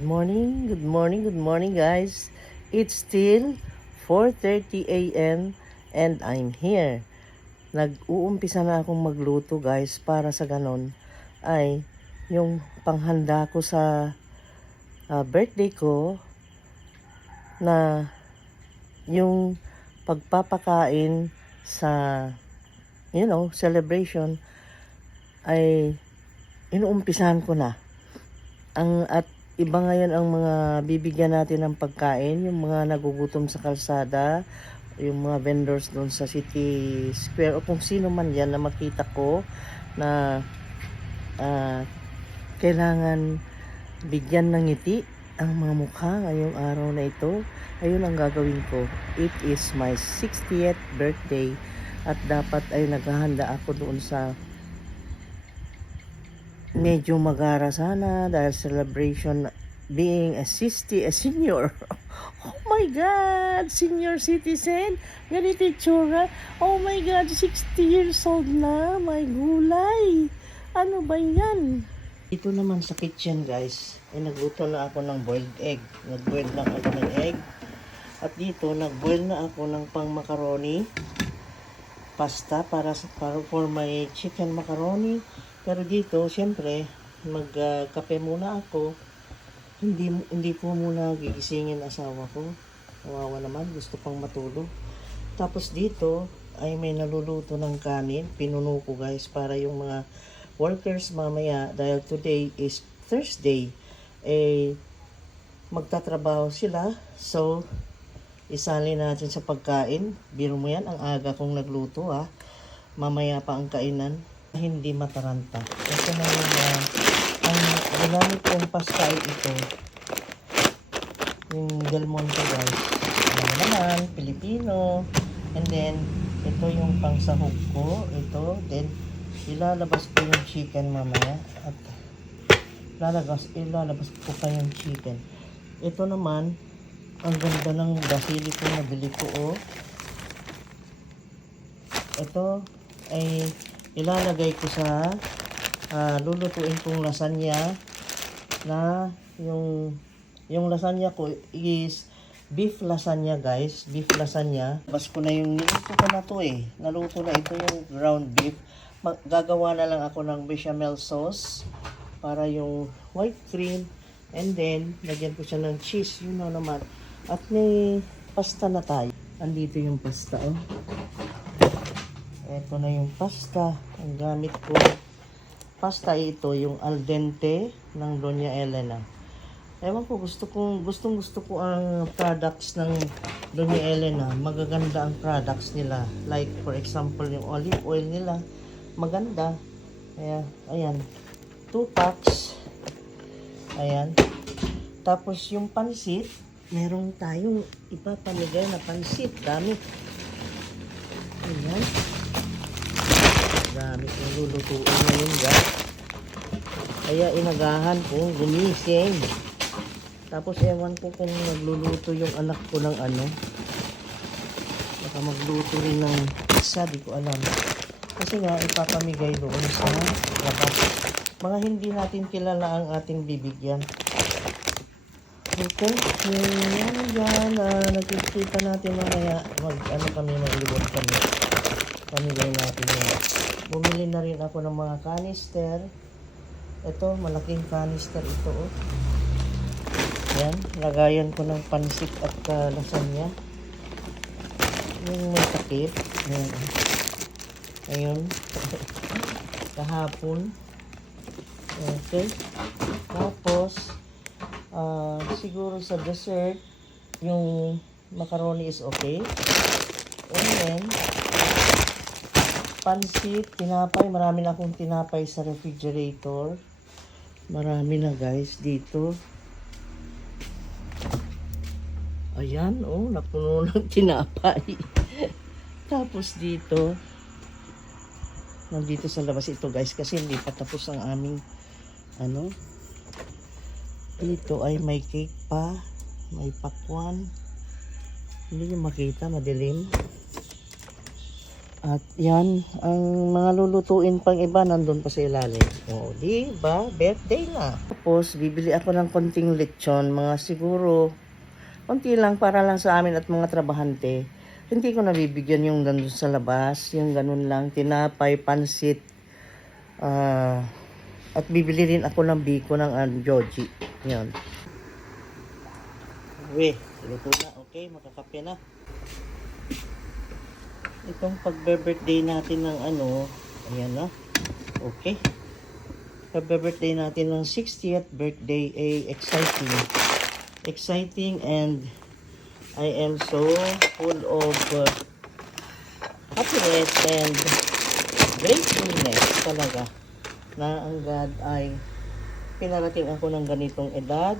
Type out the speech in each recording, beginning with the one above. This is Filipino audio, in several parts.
Good morning, good morning, good morning guys. It's still 4:30 a.m. and I'm here. Nag-uumpisa na akong magluto guys para sa ganon ay yung panghanda ko sa birthday ko na yung pagpapakain sa celebration ay inuumpisahan ko na. At iba ngayon ang mga bibigyan natin ng pagkain, yung mga nagugutom sa kalsada, yung mga vendors doon sa City Square o kung sino man yan na makita ko na kailangan bigyan ng ngiti ang mga mukha ngayong araw na ito. Ayun ang gagawin ko. It is my 60th birthday at dapat ay naghahanda ako doon sa medyo magara sana dahil celebration being a senior. Oh my God! Senior citizen? Ganito itsura? Oh my God! 60 years old na! My gulay! Ano ba yan? Ito naman sa kitchen guys, nagluto na ako ng boiled egg. Nag-boil na ako ng egg. At dito, nag-boil na ako ng pang macaroni pasta para for my chicken macaroni. Pero dito, siyempre, magkape muna ako. Hindi ko muna gigisingin asawa ko. Kawawa naman, gusto pang matulog. Tapos dito, ay may naluluto ng kanin. Pinuno ko guys para yung mga workers mamaya, dahil today is Thursday, magtatrabaho sila. So, isali natin sa pagkain. Biro mo yan, ang aga kong nagluto ha. Mamaya pa ang kainan. Hindi mataranta. Ito na yung ang ginamit kong pasta ay ito. Yung Del Monte guys. Ano naman, Pilipino. And then, ito yung pangsahog ko. Ito. Then, ilalabas ko yung chicken mamaya. At ilalabas ko pa yung chicken. Ito naman, ang ganda ng basilico na bili ko. Oh. Ito ay ilalagay ko sa lulutuin kong lasagna na yung lasagna ko is beef lasagna guys, beef lasagna. Bas ko na yung niluto ko na to naluto na ito yung ground beef. Gagawa na lang ako ng bechamel sauce para yung white cream, and then lagyan ko siya ng cheese, yun na naman. At may pasta na tayo. Andito yung pasta Ito na yung pasta. Ang gamit ko pasta ito, yung al dente ng Doña Elena. Ewan ko, gustong gusto ko ang products ng Doña Elena. Magaganda ang products nila. Like for example, yung olive oil nila. Maganda. Kaya, ayan. 2 packs. Ayan. Tapos yung pansit, meron tayong ipapamigay na pansit. Dami. Ayan. Dami kong lulutuin ngayon guys. Kaya inagahan kong gumising. Tapos ewan ko kung nagluluto yung anak ko ng ano. Baka magluto rin ng isa, di ko alam. Kasi nga ipapamigay doon sa labas. Mga hindi natin kilala ang ating bibigyan. Okay, yan, nakikita natin mamaya. Magliwag kami. Pamigay natin yan. Bumili na rin ako ng mga canister. Ito, malaking canister ito. Yan, lagayan ko ng pansit at lasagna. Yung may takip. Yan. Ayun. Kahapon. Okay. Tapos, siguro sa dessert, yung macaroni is okay. And then, pansit, tinapay. Marami na akong tinapay sa refrigerator. Marami na guys dito. Ayan, napuno ng tinapay. Tapos dito, nandito sa labas ito guys kasi hindi pa tapos ang aming dito ay may cake pa, may pakwan. Hindi nyo makita, madilim. At yan, ang mga lulutuin pang iba nandun pa sa ilalim. O, di ba? Birthday na. Tapos, bibili ako ng konting lechon. Mga siguro, konti lang para lang sa amin at mga trabahante. Hindi ko nabibigyan yung nandun sa labas. Yung ganun lang, tinapay, pansit. At bibili rin ako ng biko ng Joji. Yan. Uy, luto na. Okay, makakape na. Itong pagbe-birthday natin ng ayan na. Okay. Pagbe-birthday natin ng 60th birthday ay exciting. Exciting, and I am so full of happiness and gratefulness talaga na ang God ay pinarating ako ng ganitong edad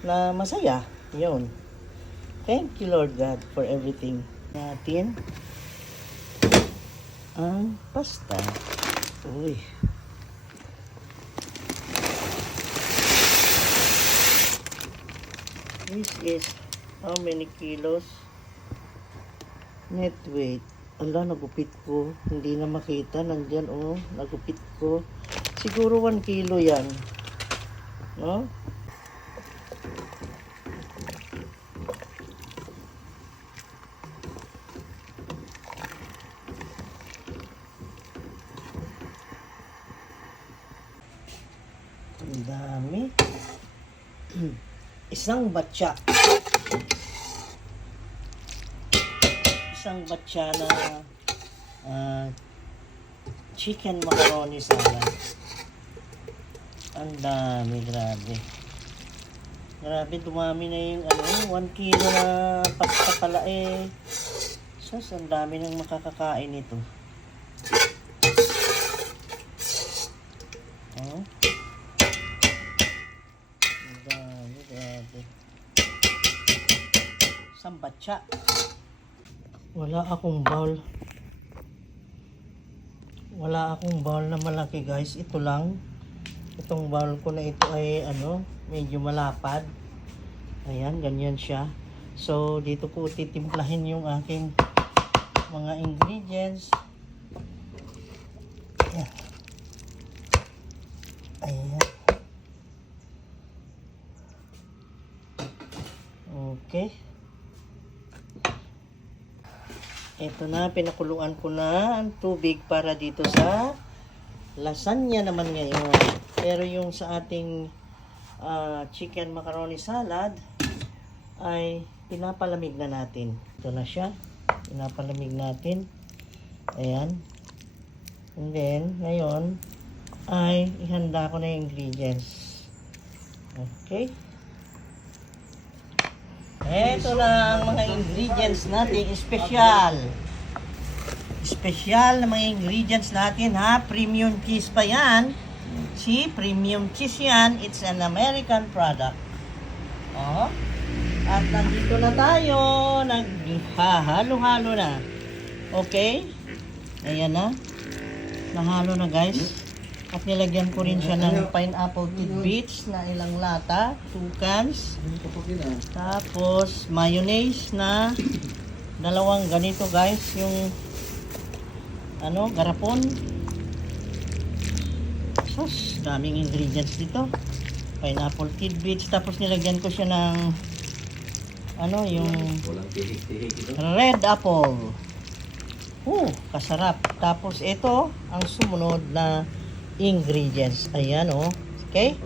na masaya. Yun. Thank you, Lord God, for everything. Natin ang pasta. Uy. This is how many kilos? Net weight. Ala, nagupit ko. Hindi na makita. Nandyan, oh. Nagupit ko. Siguro 1 kilo yan. No? Ang dami. Isang batya. Isang batya na chicken macaroni salad. Ang dami, grabe. Grabe, dumami na yung 1 kilo na pasta pala eh. Sus, ang dami nang makakakain nito. Oh. Ang dami, grabe. Isang batya. Wala akong bowl. Wala akong bowl na malaki, guys. Ito lang. Itong bowl ko na ito ay medyo malapad. Ayan, ganyan siya. So, dito ko titimplahin yung aking mga ingredients. Ayan. Ayan. Okay. Ito na, pinakuluan ko na ang tubig para dito sa lasagna naman ngayon. Pero yung sa ating chicken macaroni salad ay pinapalamig na natin. Ito na siya. Pinapalamig natin. Ayan. And then, ngayon ay ihanda ko na yung ingredients. Okay. Ito na ang mga ingredients natin. Special na mga ingredients natin, ha. Premium cheese pa yan. See, premium cheese yan. It's an American product. Oh. At nandito na tayo. Naghahalo-halo na. Okay. Ayan na. Nahalo na, guys. At nilagyan ko rin siya ng pineapple tidbits na ilang lata. 2 cans. Tapos, mayonnaise na 2 ganito, guys. Yung garapon. Sus, daming ingredients dito. Pineapple tidbits. Tapos nilagyan ko siya ng yung red apple. Kasarap. Tapos ito ang sumunod na ingredients. Ayan, okay?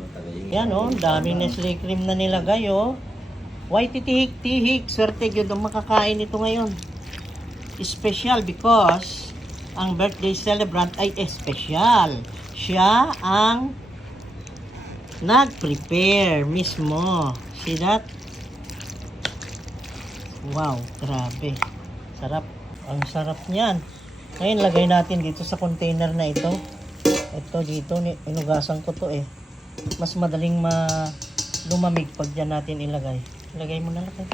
Yan, daming Nestle cream na nilagay, White tihik-tihik. Swerte yun ang makakain ito ngayon. Special because ang birthday celebrant ay special. Siya ang nag-prepare mismo. See that? Wow, grabe. Sarap. Ang sarap niyan. Ngayon, lagay natin dito sa container na ito. Ito dito, inugasan ko to eh. Mas madaling lumamig pag dyan natin ilagay. Ilagay mo na lang.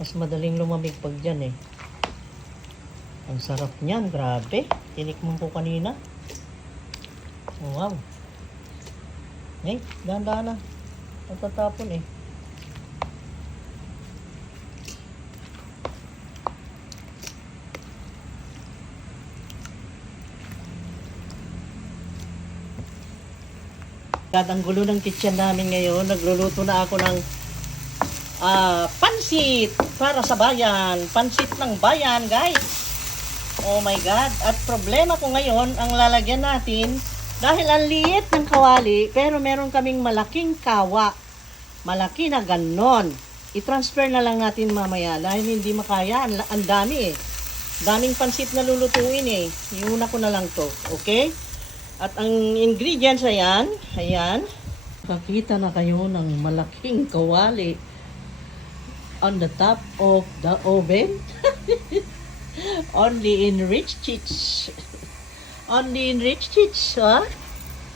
Mas madaling lumamig pag dyan eh. Ang sarap niyan, grabe. Tinikman ko kanina. Wow. Dahan-dahan na. Matatapon eh. At ang gulo ng kitchen namin ngayon, nagluluto na ako ng pansit para sa bayan. Pansit ng bayan, guys. Oh my God. At problema ko ngayon, ang lalagyan natin, dahil ang liit ng kawali, pero meron kaming malaking kawa. Malaki na ganon. I-transfer na lang natin mamaya dahil hindi makaya. Ang dami eh. Daming pansit na lulutuin eh. Iuna ko na lang to. Okay? At ang ingredients ayan. Ayan. Kakita na kayo ng malaking kawali on the top of the oven. Only in rich chits. Only in rich chits, ha?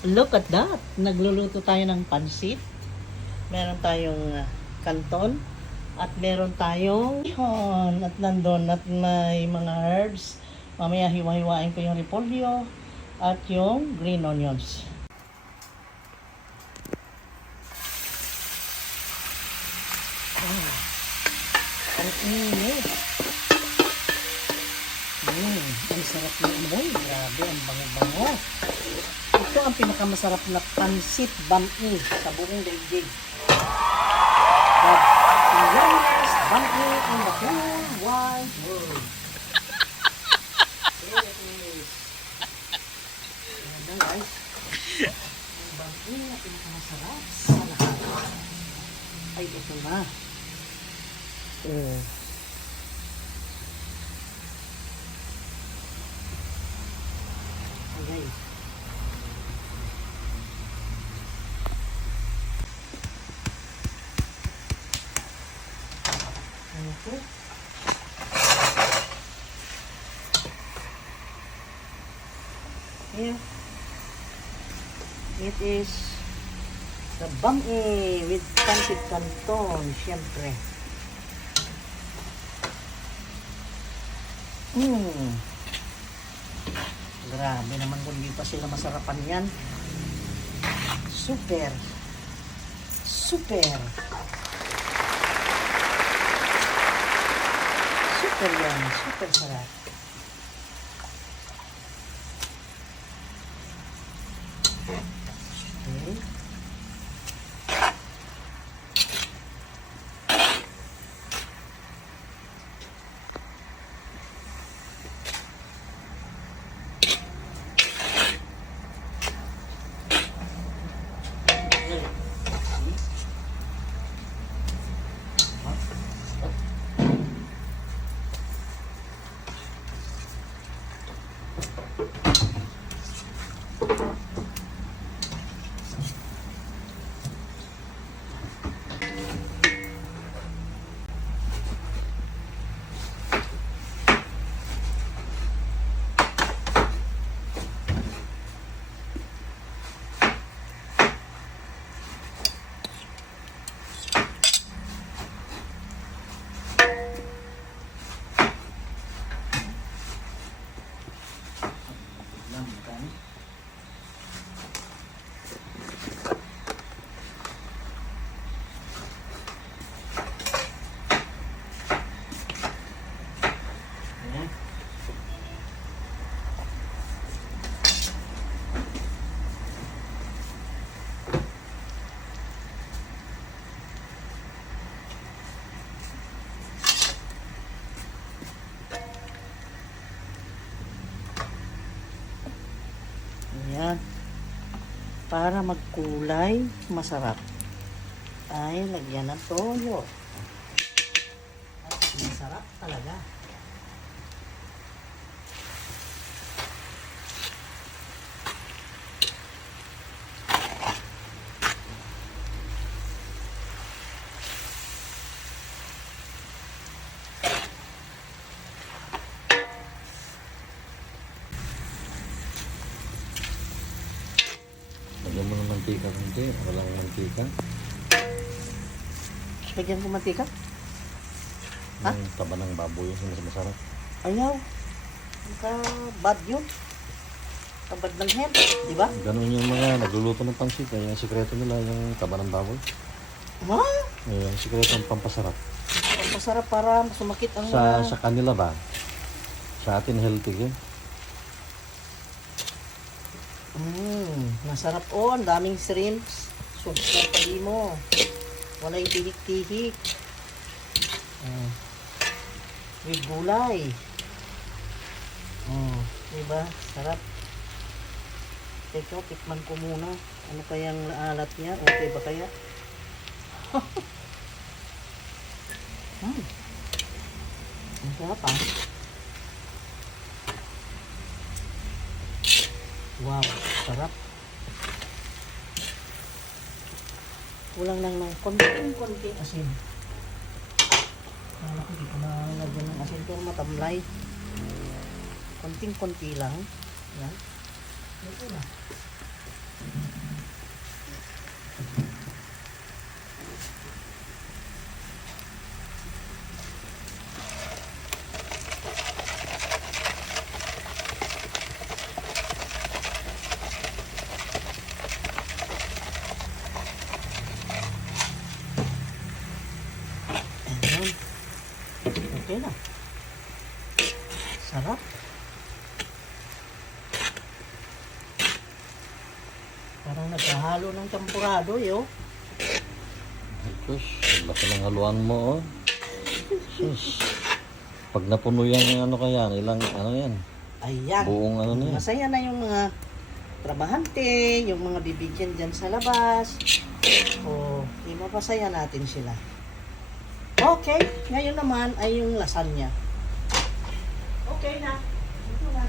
Look at that. Nagluluto tayo ng pansit. Meron tayong kanton. At meron tayong ihon. At nandun at may mga herbs. Mamaya hiwa-hiwain ko yung repolyo at yung green onions. Oh, ang init. Ang sarap ng amoy. Grabe, ang bango-bango. Ito ang pinakamasarap na pansit bami sa buong daigdig. The longest bami in the whole wide world. There it is. Ayan na guys. Ang bami na pinakamasarap sa lahat. Ay, ito na. Okay. Okay. Here. It is the bami with pancit canton, syempre. Grabe naman kung hindi pa sila masarapan yan. Super. Super. Super yan. Super sarap. Okay. Ayan. Para magkulay, masarap. Ay, lagyan ng toyo. At masarap talaga. Lagyan mo ng mantika kunti, walang mantika. Lagyan ko mantika? Ha? Yung taba ng baboy, yung mas masarap. Ayaw. Bad yun. Kabad ng hen. Di ba? Ganun yung mga nagluluto ng pansit. Yung sikreto nila, yung taba ng baboy. Ha? Yung sikreto ng pampasarap. Masarap para sumakit ang Sa kanila ba? Sa atin healthy yun. Masarap oh. Ang daming shrimps. Super pali mo. Wala yung tihik-tihik. With gulay. Diba? Sarap. Teka, tikman ko muna. Ano kayang alat niya? Okay ba kaya? Ang sarap ah. Wow, sarap. Kulang lang ng konting asin. Kala ko di ko nalagyan ng asin pero matamlay. Konting-konti lang. Yan. Ito na. Ayan. Okay na. Sarap. Parang naghahalo ng champurado, yo. Sus, laki ng haluan mo, oh. Sus. Pag napuno yan, yung ano kaya, ilang, ano yan? Ayan. Buong ano na yan. Masaya na yung mga trabahante, yung mga bibigyan dyan sa labas. O, mapasaya natin sila. Okay, ngayon naman ay yung lasagna. Okay na. Ito na.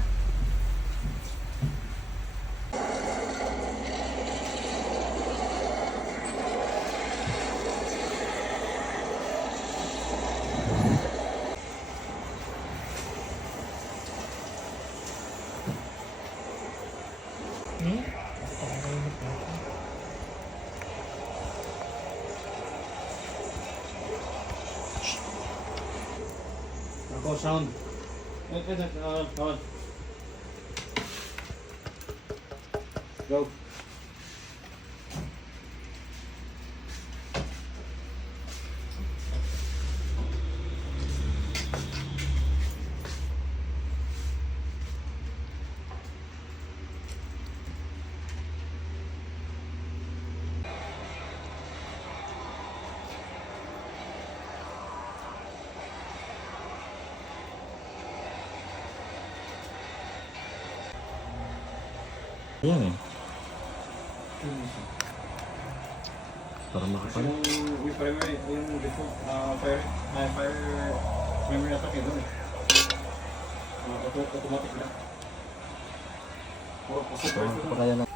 Go sound. Go. Yan eh. Para makapal. Yung primary, yung default fire memory attack eh doon eh. Automatic na. Pa kaya na.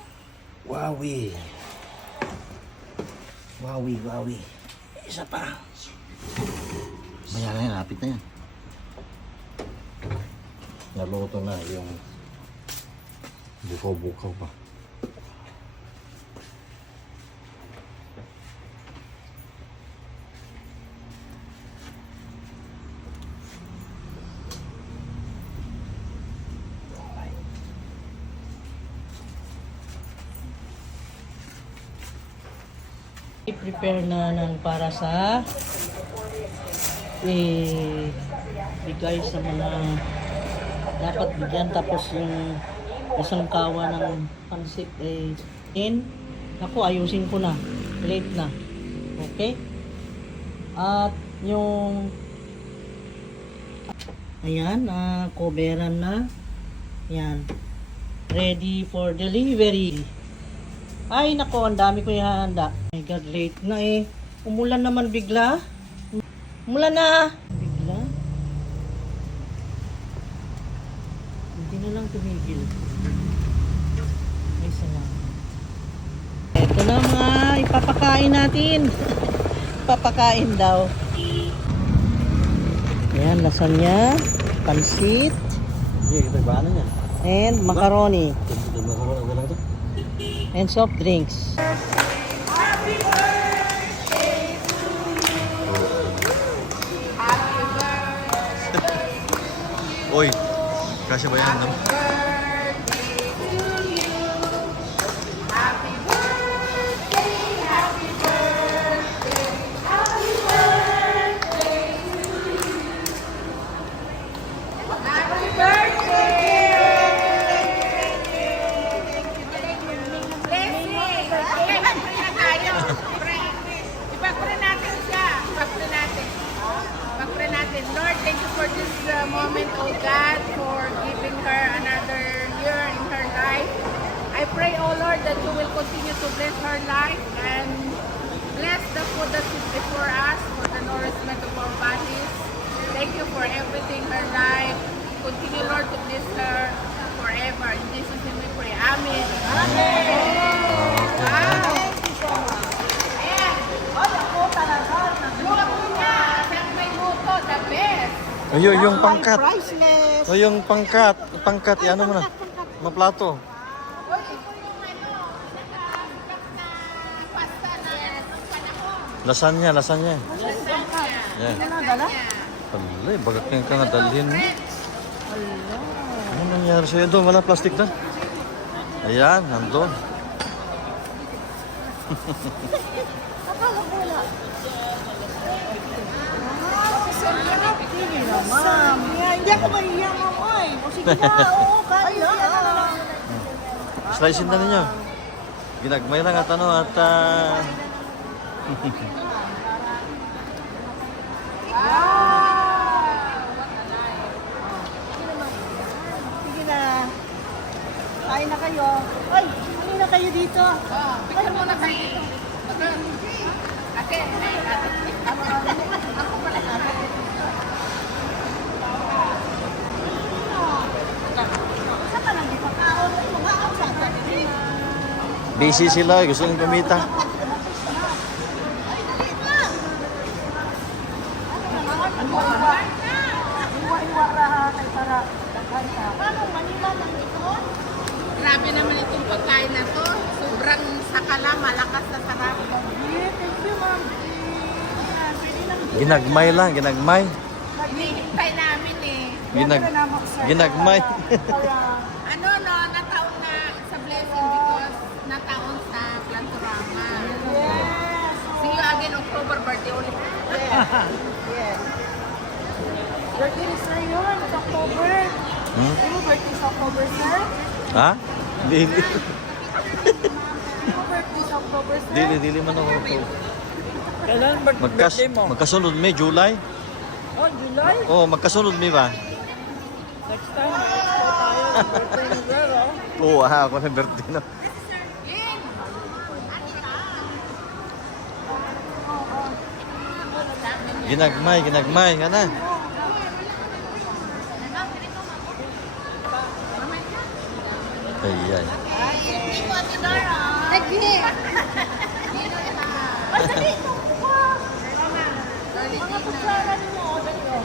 Wowie. Wowie. Isa pa. Maya na yan, lapit na yan. Naluto na yung bukaw-bukaw pa. I-prepare na ng para sa bigay sa mga dapat bigyan, tapos yung isang kawa ng pansit ako ayusin ko na, late na. Okay, at yung ayan, coveran na yan, ready for delivery. Ay nako, ang dami ko ihahanda. My God, late na eh. Umulan naman bigla. Umulan na. Bigla. Hindi na lang tumigil. Ay, salamat. Ito na mga ipapakain natin. Papakain daw. Ayan, lasagna, pansit, Hindi, kita ba ano yan? and macaroni. Ito ba ako lang ito? And soft drinks. Oy, kasya ba yan? No? God for giving her another year in her life. I pray, oh Lord, that you will continue to bless her life and bless the food that is before us for the nourishment of our bodies. Thank you for everything in her life. Continue, Lord, to bless her forever. In Jesus' name we pray. Amen. Wow. Ayan. Luto niya. Sabi may luto, the best. Ayun, yung pangkat. Priceless. O yung pangkat. Pangkat, ano mo na. Maplato. Uy, ito yung pasta na panahon. Lasagna, lasagna. Lasagna. Yan. Dala? Alay, bagak kang ka nga dalhin mo. Ano nangyari sa'yo doon? Wala plastic na. Ayan, nandun. Akala ko wala. Sige na, ma'am. Hindi ako mahihiya, ma'am. Oy. O sige na, oo. Kahit yan na lang. Slicein na ninyo. Ginagmay lang at ano at Sige na. Kain na kayo. Ay, kain na kayo dito. Picture mo na kayo dito. Ate, ako pala. Saan ka lang di pa kaon? Mga sa busy sila. Gusto nang kumita. Iwa-iwa raha kay para daghan ka. Paano Manila lang dito? Grabe naman itong pagkain na to. Sobrang sakala, malakas na sarap. Thank you, ma'am. Pwede lang Ginagmay lang, ginagmay. Hinihintay namin eh. Ginagmay. Ano no, nataon na sa blessing because nataon sa Planturama. Yes. See you again October birthday ulit. Yes. Birthday ni sir yun, sa October. Hmm? Ano birthday sa October, sir? Ha? Dili. Ano birthday sa October, sir? Dili man ako. Kailan birthday mo? Magkasunod may July? Oh, July? Oo, magkasunod may ba? Next time, tayo. Birthday ni Vero. Oo, ako na birthday na. Ginagmay, ginagmay. Nga na. Ayan. Hindi ko Ate Dora. Lagi. Mga kutsara niyo mo, order nyo.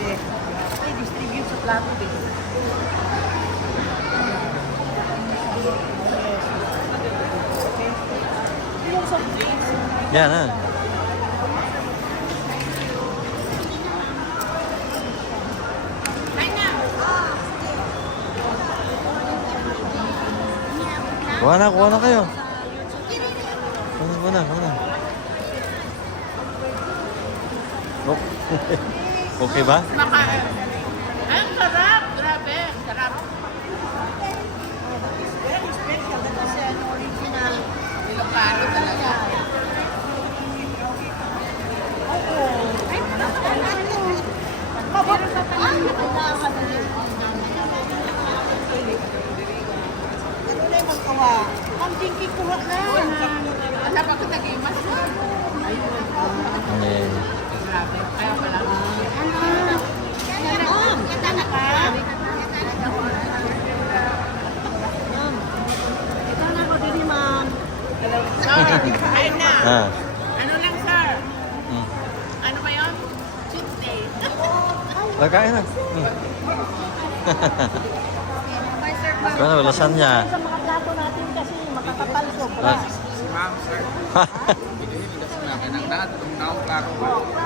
Okay, distribute sa plato din. Yung soft drinks. Yan na. Kuha na kayo. Kuha na. Oh. Okay ba? Makain. Ang sarap. Grabe. Sarap. Very special kasi ano original. Ilocano talaga. Ano na yung magkawa? Ang tingki kuha na. Alam ako nag-imas na. Eh, Grabe. Kaya pala. Ito na ako din, ma'am. Sorry. Kain na. ah. Ano lang, sir? Hmm. Ano ba yun? Cheat day. Lagain na. Ano, lasagna. Sa mga plato natin kasi makakapal sobra.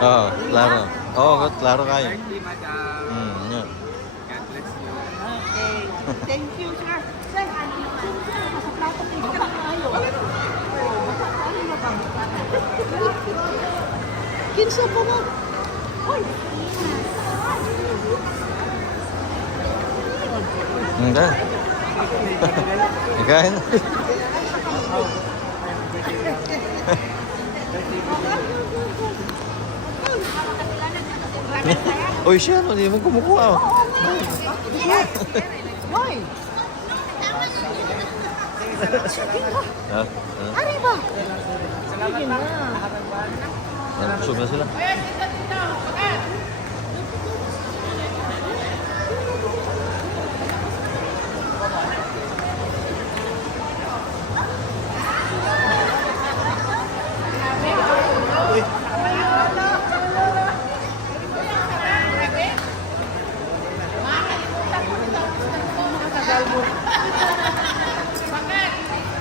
Oo, klaro. Oo, klaro kayo. Yeah. Okay. Thank you, sir. Sir, sa plato kayo baka tayo. Ano na ba? Kinsa pa mo? Hoy! Hindi. Kain. Uy, siya, hindi mo kumukuha. Oh. Hoy! Ha? Ano ba? Sige na. Yan, busog na sila. Ayan, dito. Pagkat. Bakit?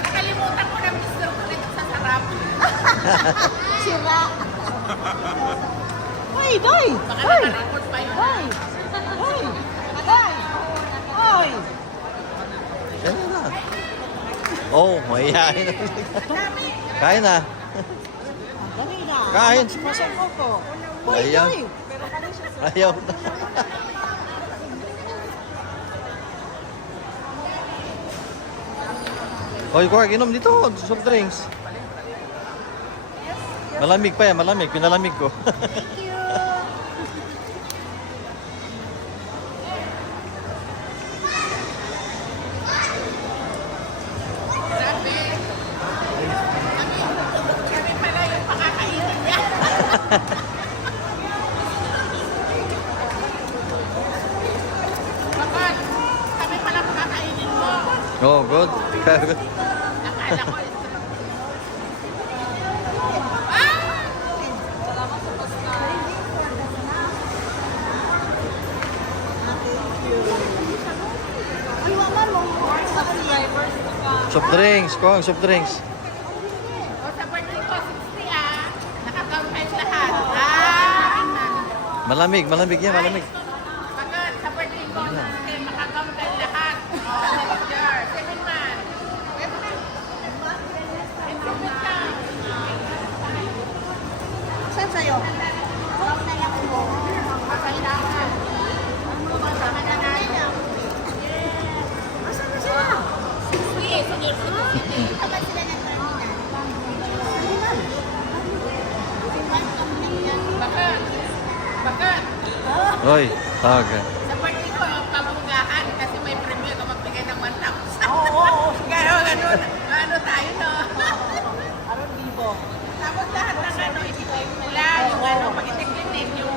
Nakalimutan ko na mister ko dito sa sarap. Sira. Hoy, doy! Baka Hoy! nakarakot pa yun. Hoy! Hoy! Hoy! Hoy! Yan na. Oh, mahihain na. Kain na. Dali na. Kain. Pasok ko. Hoy, Ayaw. doy! Ayaw na. Hoy, Quark, inom dito. Soft drinks. Malamig pa yan, malamig. Pinalamig ko. Kami pala yung pakakainin niya. Bakit? Kami pala pakakainin mo. Oh, good. Akala ko ito. Soft drinks, Kong, soft drinks. O sa birthday ko, 60 ah. Nakagaw kayo lahat. Malamig, malamig yan, malamig. Bakit? Sa birthday ko, 60, makagaw kayo lahat. O, manager, 7 man. Improvement ka. Saan sa'yo? Pakailangan. Masama na natin. Asan na sila? Sige, sige, sige. Bakit? Bakit? Hoy, tawag ka. Sa birthday ko, pabunggahan kasi may premium ka magbigay ng 1,000. Oo. Ganun. Ano tayo, no? Aron libo. Tapos lahat ng ano, isipin mo lang, yung ano, pag-itiklinik, yung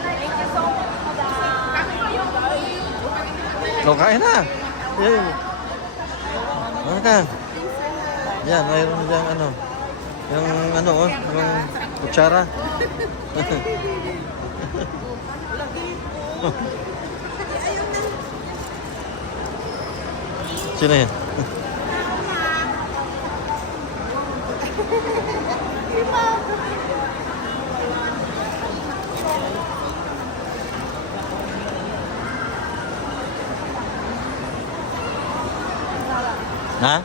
thank you so much, madam. Kami ko yung O, kain na. Yan. Ano ka? Yan, mayroon dyan ano. Yung ano, oh, yung kutsara. Sino yan? Ha?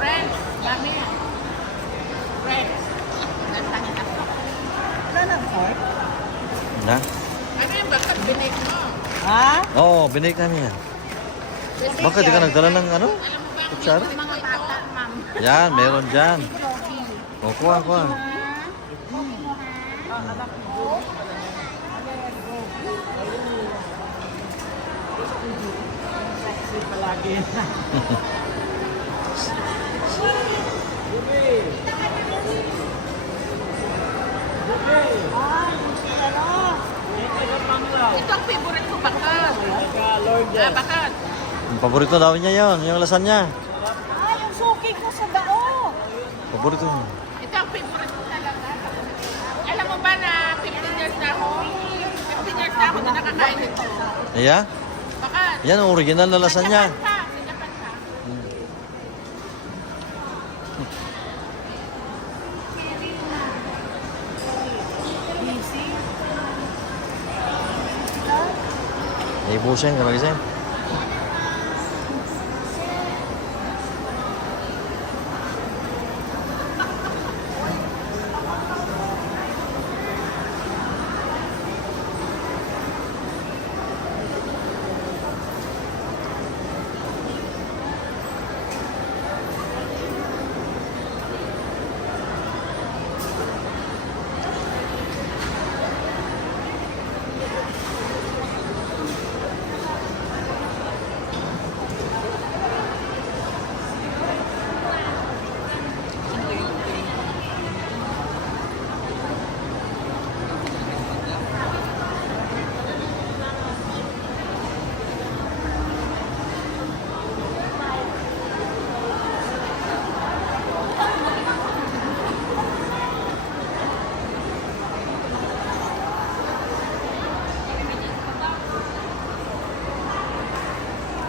friends, dami. Friends. Wala na, Clark? Na? Ano yung bakit binake mo? Ha? Oo, oh, binake namin yan. Bakit di ka nagdala ng ano? Alam mo ba ang Kutsara? mga bata, ma'am? Yan, meron dyan. O, kuha, kuha. favorite ko bakal. Lord, Bakal. Yung paborito daw niya yon, yung lasagna. Ay, yung suki ko sa dao. Paborito niya. Ito ang favorite ko talaga. Alam mo ba na 15 years na ako? 15 years na ako na nakakain nito. Yeah? Bakal. Yan ang original na lasagna. Sa Japan ka. Ibusin ka lagi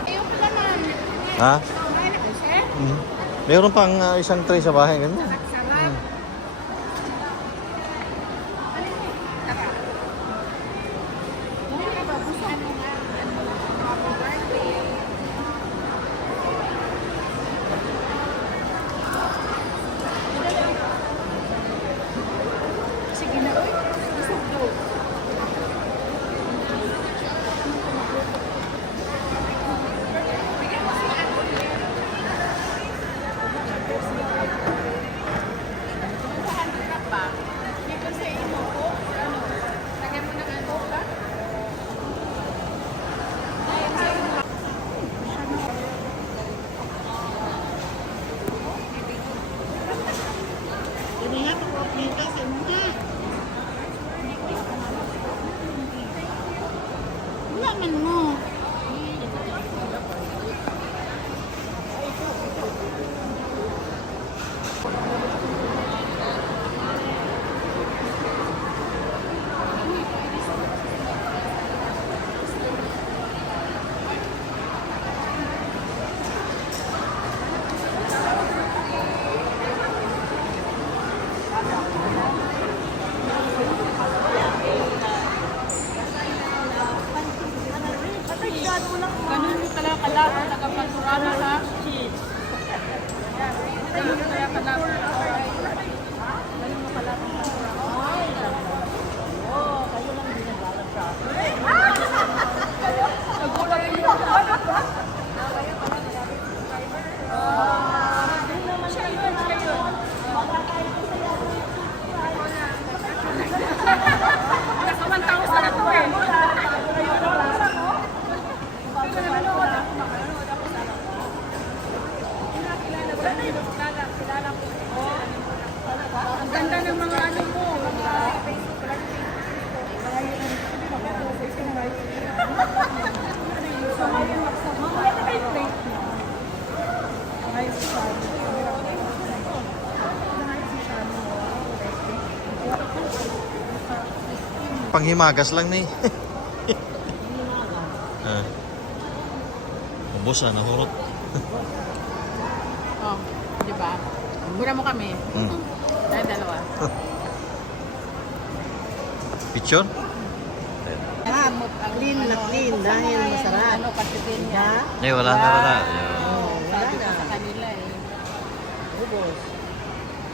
Ayoko naman. Ha? Kumain ako, sir. Mayroon pang isang tray sa bahay. Ganyan. Sarap. Tara. Bumili ba? Gusto mo nga. Happy birthday. Sige na, uy. Gusto ko. Naman mo. Ganun mo talaga kalaban, nagpapasurana ha? Ganun mo talaga kalaban. Ganun mo kalaban. Nagulat yun. Nasa 1,000 na to eh. Ang ganda ng mga ano mo, mga Panghimagas lang ni. Ubos nahurot. oh, di ba? Mura mo kami. Dahil dalawa. Picture? Clean na clean dahil masarap. Ano, kasi din Ha? Eh, wala na. Wala Sabi ko na. sa kanila eh. Ubos.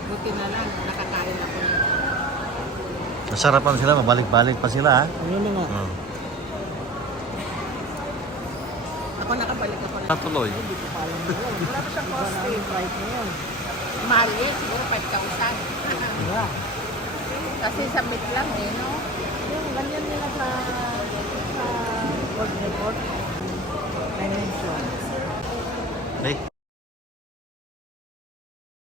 Buti na lang, nakakain ako nito. Masarapan sila, mabalik-balik pa sila ha. Ano na nga? Ako nakabalik ako na. Natuloy. Wala pa siyang cost eh. Right na yun. Mahal eh, siguro 5,000. Yeah. Kasi sa meat lang eh, no? Yung ganyan nila sa world report. Dimension. Hey.